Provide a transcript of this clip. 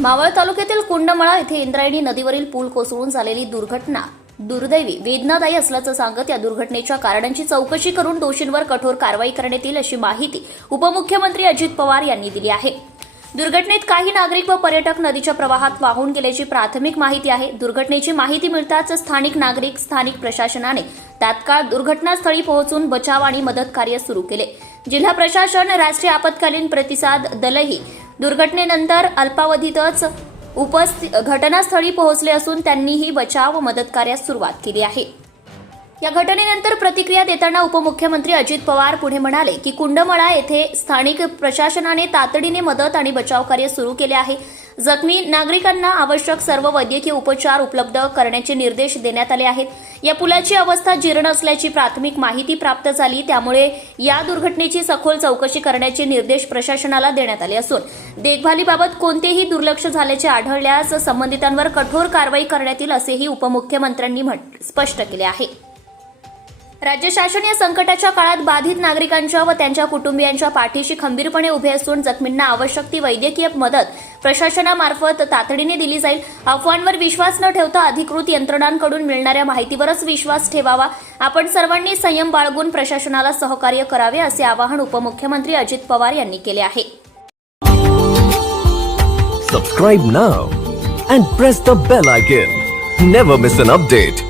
मावळ तालुक्यातील कुंडमळा येथे इंद्रायणी नदीवरील पूल कोसळून झालेली दुर्घटना. दुर्दैवी वेदनादायी असल्याचं सांगत या दुर्घटनेच्या कारणांची चौकशी करून दोषींवर कठोर कारवाई करण्यात येईल अशी माहिती उपमुख्यमंत्री अजित पवार यांनी दिली आहे. दुर्घटनेत काही नागरिक व पर्यटक नदीच्या प्रवाहात वाहून गेल्याची प्राथमिक माहिती आहे. दुर्घटनेची माहिती मिळताच स्थानिक नागरिक स्थानिक प्रशासनाने तात्काळ दुर्घटनास्थळी पोहोचून बचाव आणि मदत कार्य सुरू केले. जिल्हा प्रशासन राष्ट्रीय आपत्कालीन प्रतिसाद दलही दुर्घटनेनंतर अल्पावधीतच उपस्थित घटनास्थळी पोहोचले असून त्यांनीही बचाव व मदतकार्यास सुरुवात केली आहे. या घटनेनंतर प्रतिक्रिया देताना उपमुख्यमंत्री अजित पवार पुढे म्हणाले की कुंडमळा येथे स्थानिक प्रशासनाने तातडीने मदत आणि बचाव कार्य सुरू केले आहे. जखमी नागरिकांना आवश्यक सर्व वैद्यकीय उपचार उपलब्ध करण्याचे निर्देश देण्यात आले आहेत. या पुलाची अवस्था जीर्ण असल्याची प्राथमिक माहिती प्राप्त झाली. त्यामुळे या दुर्घटनेची सखोल चौकशी करण्याचे निर्देश प्रशासनाला देण्यात आले असून देखभालीबाबत कोणतेही दुर्लक्ष झाल्याचे आढळल्यास संबंधितांवर कठोर कारवाई करण्यात येईल असेही उपमुख्यमंत्र्यांनी म्हट- स्पष्ट केले आहे. राज्य शासन या संकटाच्या काळात बाधित नागरिकांच्या व त्यांच्या कुटुंबियांच्या पाठीशी खंबीरपणे उभे असून जखमींना आवश्यक ती वैद्यकीय मदत प्रशासनामार्फत तातडीने दिली जाईल. अफवांवर विश्वास न ठेवता अधिकृत यंत्रणांकडून मिळणाऱ्या माहितीवरच विश्वास ठेवावा. आपण सर्वांनी संयम बाळगून प्रशासनाला सहकार्य करावे असे आवाहन उपमुख्यमंत्री अजित पवार यांनी केले आहे. Subscribe now and press the bell icon never miss an update